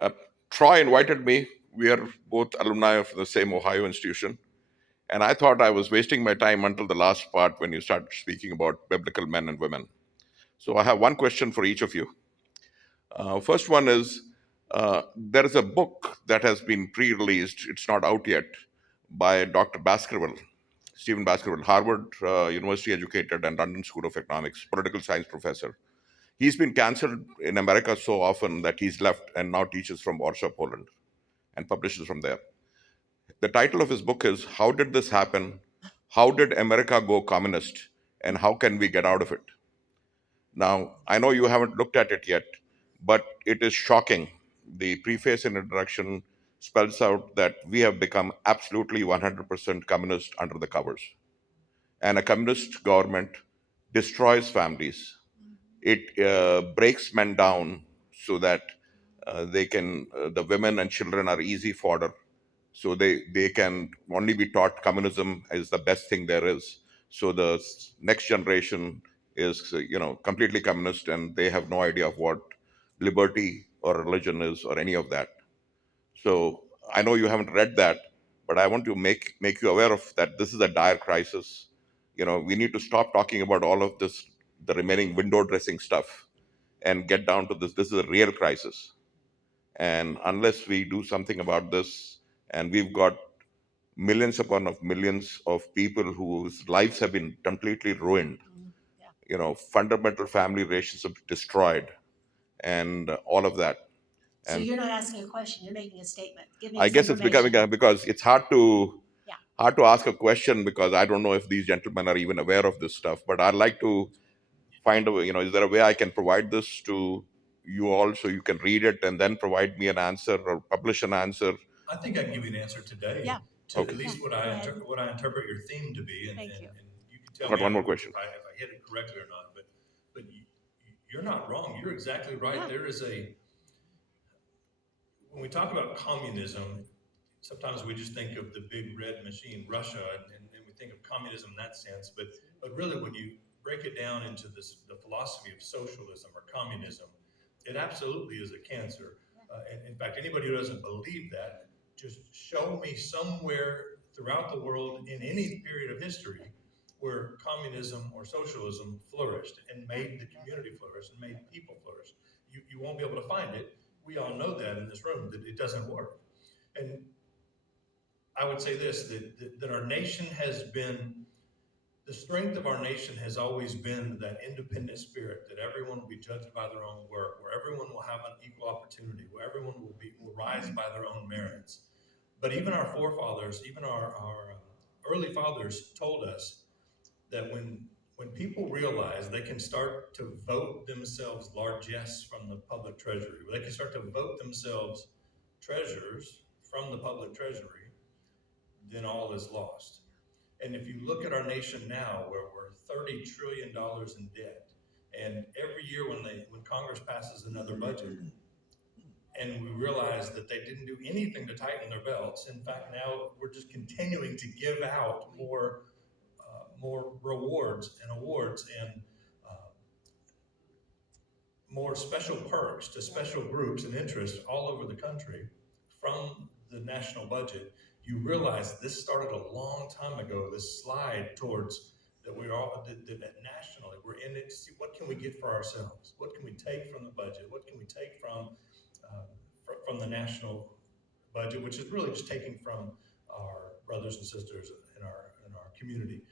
Uh, Troy invited me. We are both alumni of the same Ohio institution. And I thought I was wasting my time until the last part when you started speaking about biblical men and women. So I have one question for each of you. First one is there is a book that has been pre released, it's not out yet, by Dr. Baskerville, Stephen Baskerville, Harvard University educated and London School of Economics, political science professor. He's been canceled in America so often that he's left and now teaches from Warsaw, Poland, and publishes from there. The title of his book is How Did This Happen? How Did America Go Communist? And How Can We Get Out of It? Now, I know you haven't looked at it yet, but it is shocking. The preface and introduction spells out that we have become absolutely 100% communist under the covers. And a communist government destroys families. It breaks men down so that the women and children are easy fodder, so they can only be taught communism is the best thing there is. So the next generation is completely communist, and they have no idea of what liberty or religion is or any of that. So I know you haven't read that, but I want to make you aware of that. This is a dire crisis. We need to stop talking about all of this, the remaining window dressing stuff, and get down to this. This is a real crisis, and unless we do something about this, and we've got millions upon of millions of people whose lives have been completely ruined, fundamental family relations destroyed, and all of that. So you're not asking a question, you're making a statement. Give me I guess it's becoming because it's hard to ask a question because I don't know if these gentlemen are even aware of this stuff. But I'd like to find a way. Is there a way I can provide this to you all so you can read it and then provide me an answer or publish an answer? I think I can give you an answer today. Yeah. To Okay. at least what I interpret your theme to be, and Thank you. and you can tell Got me one more afterwards question. if I hit it correctly or not. But you're not wrong. You're exactly right. Yeah. There is when we talk about communism, sometimes we just think of the big red machine, Russia, and we think of communism in that sense. But really, when you break it down into the philosophy of socialism or communism, it absolutely is a cancer. And in fact, anybody who doesn't believe that, just show me somewhere throughout the world in any period of history where communism or socialism flourished and made the community flourish and made people flourish. You won't be able to find it. We all know that in this room, that it doesn't work. And I would say this, that our nation has been, the strength of our nation has always been that independent spirit, that everyone will be judged by their own work, where everyone will have an equal opportunity, where everyone will rise by their own merits. But even our forefathers, even our early fathers told us that when people realize they can start to vote themselves largesse from the public treasury, they can start to vote themselves treasures from the public treasury, then all is lost. And if you look at our nation now, where we're $30 trillion in debt, and every year when Congress passes another budget, and we realize that they didn't do anything to tighten their belts. In fact, now we're just continuing to give out more rewards and awards and more special perks to special groups and interests all over the country from the national budget. You realize this started a long time ago, this slide towards that nationally, we're in it to see what can we get for ourselves? What can we take from the budget? What can we take from the national budget, which is really just taking from our brothers and sisters in our community.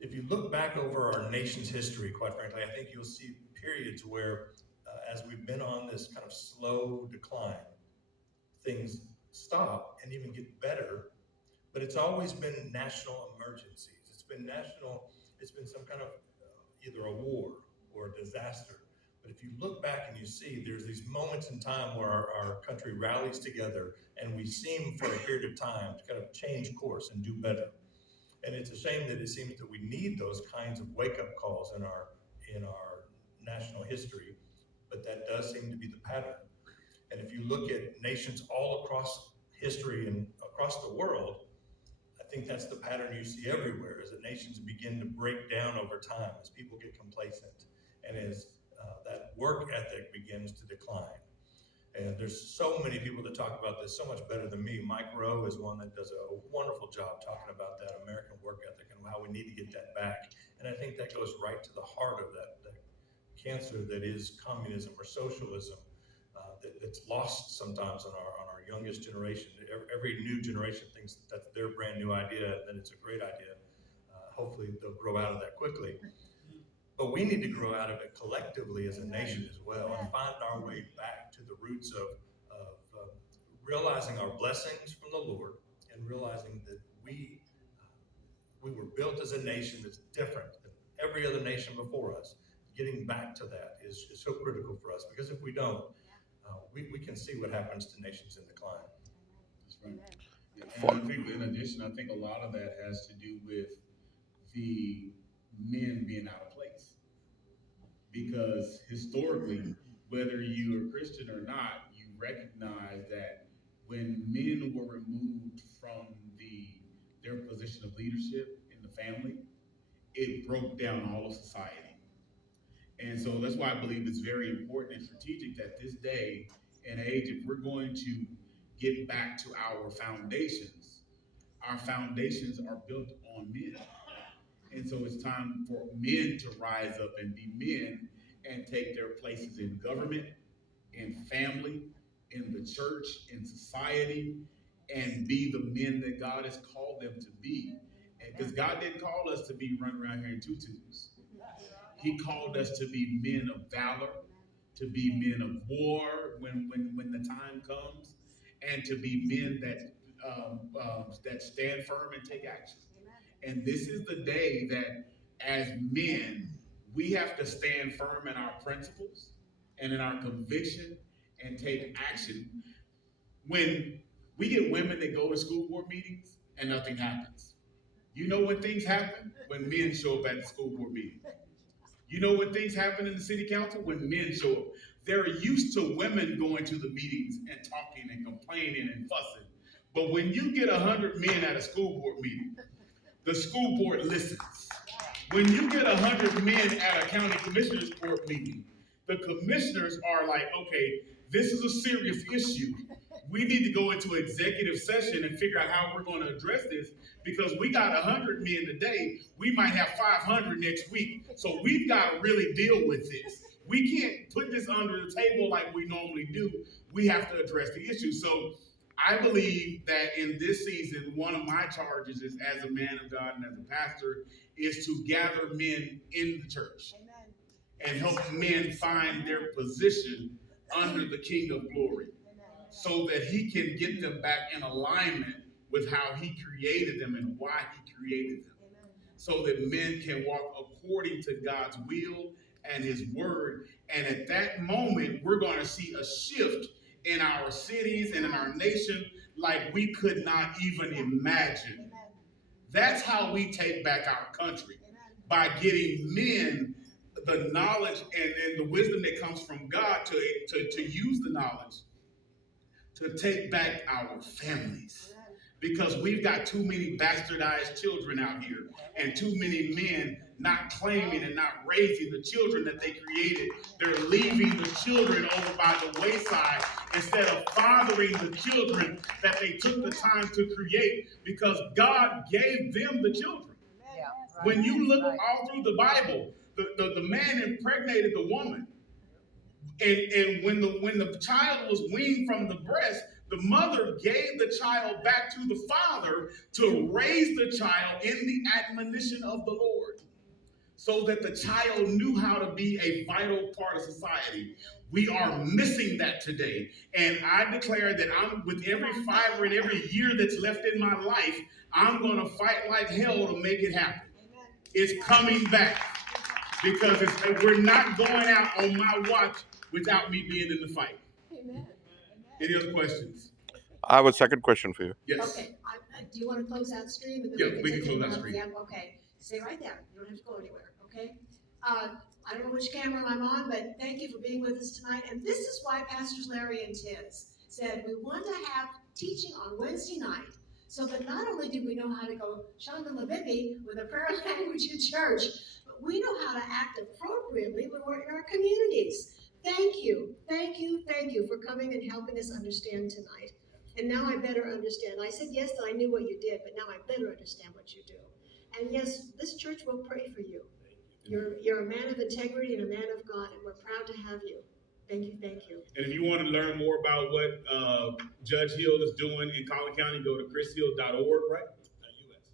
If you look back over our nation's history, quite frankly, I think you'll see periods where, as we've been on this kind of slow decline, things stop and even get better. But it's always been national emergencies. It's been some kind of either a war or a disaster. But if you look back and you see there's these moments in time where our country rallies together and we seem for a period of time to kind of change course and do better. And it's a shame that it seems that we need those kinds of wake-up calls in our national history, but that does seem to be the pattern. And if you look at nations all across history and across the world, I think that's the pattern you see everywhere, is that nations begin to break down over time as people get complacent and as that work ethic begins to decline. And there's so many people that talk about this so much better than me. Mike Rowe is one that does a wonderful job talking about that American work ethic and how we need to get that back. And I think that goes right to the heart of that cancer that is communism or socialism, that's lost sometimes on our youngest generation. Every new generation thinks that's their brand new idea, and it's a great idea. Hopefully they'll grow out of that quickly. But we need to grow out of it collectively as a nation as well, and find our way back to the roots of realizing our blessings from the Lord, and realizing that we were built as a nation that's different than every other nation before us. Getting back to that is so critical for us, because if we don't, we can see what happens to nations in decline. That's right. And I think, in addition, I think a lot of that has to do with the men being out of place. Because historically, whether you're a Christian or not, you recognize that when men were removed from their position of leadership in the family, it broke down all of society. And so that's why I believe it's very important and strategic that this day and age, if we're going to get back to our foundations are built on men. And so it's time for men to rise up and be men and take their places in government, in family, in the church, in society, and be the men that God has called them to be. Because God didn't call us to be running around here in tutus. He called us to be men of valor, to be men of war when the time comes, and to be men that stand firm and take action. And this is the day that, as men, we have to stand firm in our principles and in our conviction and take action. When we get women that go to school board meetings and nothing happens. You know when things happen? When men show up at the school board meeting. You know when things happen in the city council? When men show up. They're used to women going to the meetings and talking and complaining and fussing. But when you get 100 men at a school board meeting, the school board listens. When you get 100 men at a county commissioners court meeting, the commissioners are like, okay, this is a serious issue. We need to go into executive session and figure out how we're going to address this, because we got 100 men today. We might have 500 next week. So we've got to really deal with this. We can't put this under the table like we normally do. We have to address the issue. So I believe that in this season, one of my charges is, as a man of God and as a pastor, is to gather men in the church. Amen. And help men find their position under the King of Glory, so that he can get them back in alignment with how he created them and why he created them. Amen. So that men can walk according to God's will and his word. And at that moment, we're going to see a shift in our cities and in our nation like we could not even imagine. Amen. That's how we take back our country. Amen. By getting men the knowledge and the wisdom that comes from God to use the knowledge to take back our families. Because we've got too many bastardized children out here, and too many men not claiming and not raising the children that they created. They're leaving the children over by the wayside instead of fathering the children that they took the time to create, because God gave them the children. Yeah, right. When you look all through the Bible, the man impregnated the woman. And when the child was weaned from the breast, the mother gave the child back to the father to raise the child in the admonition of the Lord, so that the child knew how to be a vital part of society. We are missing that today. And I declare that with every fiber and every year that's left in my life, I'm going to fight like hell to make it happen. It's coming back, because we're not going out on my watch without me being in the fight. Amen. Any other questions? I have a second question for you. Yes. Okay, do you want to close out stream? Yeah, we can close out stream. Yeah, okay. Stay right there. You don't have to go anywhere, okay? I don't know which camera I'm on, but thank you for being with us tonight. And this is why Pastors Larry and Tiz said we want to have teaching on Wednesday night, so that not only do we know how to go Shanda Labibi with a prayer language in church, but we know how to act appropriately when we're in our communities. thank you for coming and helping us understand tonight. And now I better understand. I said yes, that I knew what you did, but now I better understand what you do. And yes, this church will pray for you. You're a man of integrity and a man of God, and we're proud to have you. Thank you. And if you want to learn more about what Judge Hill is doing in Collin County, go to chrishill.org, right?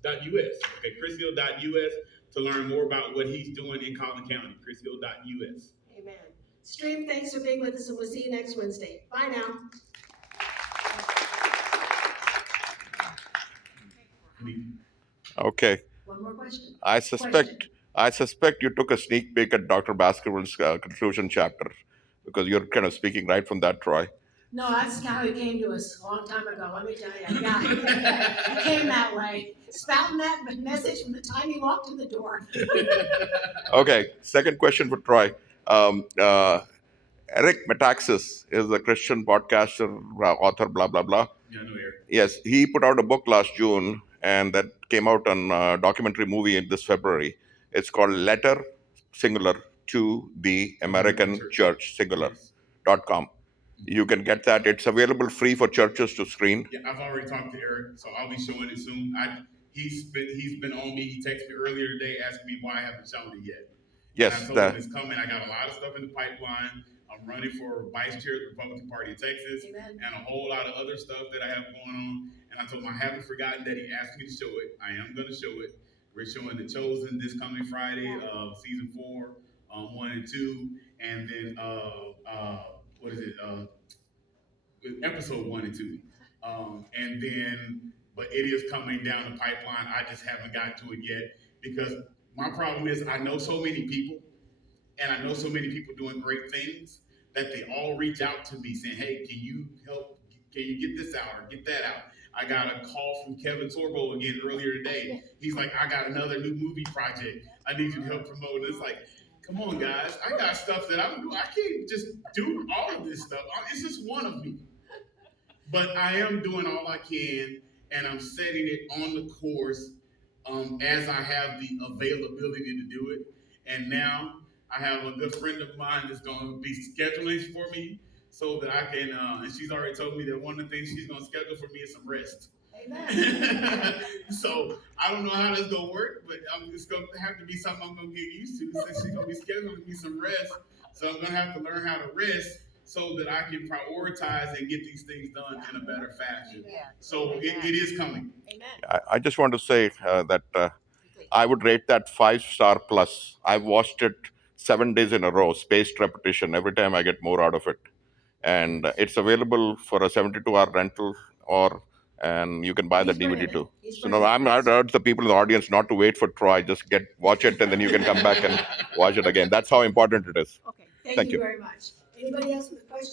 .us. Okay, chrishill.us to learn more about what he's doing in Collin County. chrishill.us. Amen. Stream, thanks for being with us, and we'll see you next Wednesday. Bye now. Okay. One more question. I suspect you took a sneak peek at Dr. Baskerville's conclusion chapter, because you're kind of speaking right from that, Troy. No, that's how he came to us a long time ago, let me tell you. Yeah, he came that way, spouting that message from the time he walked in the door. Okay, second question for Troy. Eric Metaxas is a Christian podcaster, author, blah, blah, blah. Yeah, I know Eric. Yes, he put out a book last June, and that came out on a documentary movie in this February. It's called Letter, singular, to the American Church, singular.com. You can get that. It's available free for churches to screen. Yeah, I've already talked to Eric, so I'll be showing it soon. He's been on me. He texted me earlier today asking me why I haven't shown it yet. Yes, and I told him it's coming. I got a lot of stuff in the pipeline. I'm running for vice chair of the Republican Party of Texas. Amen. And a whole lot of other stuff that I have going on. And I told him I haven't forgotten that he asked me to show it. I am going to show it. We're showing The Chosen this coming Friday, season 4, 1 and 2, and then episode 1 and 2, and then, but it is coming down the pipeline. I just haven't gotten to it yet because my problem is I know so many people, and I know so many people doing great things that they all reach out to me saying, "Hey, can you help? Can you get this out or get that out?" I got a call from Kevin Sorbo again earlier today. He's like, "I got another new movie project. I need you to help promote." And it's like, come on, guys. I got stuff that I'm doing. I can't just do all of this stuff. It's just one of me. But I am doing all I can, and I'm setting it on the course as I have the availability to do it. And now I have a good friend of mine that's going to be scheduling for me so that I can, and she's already told me that one of the things she's going to schedule for me is some rest. Amen. So I don't know how that's going to work, but it's going to have to be something I'm going to get used to since she's going to be scheduling me some rest. So I'm going to have to learn how to rest so that I can prioritize and get these things done in a better fashion. So it is coming. Amen. I just want to say that I would rate that 5-star plus. I've watched it 7 days in a row, spaced repetition. Every time I get more out of it. And it's available for a 72-hour rental, and you can buy the DVD too. So no, I'd urge the people in the audience not to wait for Troy. Just watch it, and then you can come back and watch it again. That's how important it is. Okay. Thank you very much. Anybody else with a question?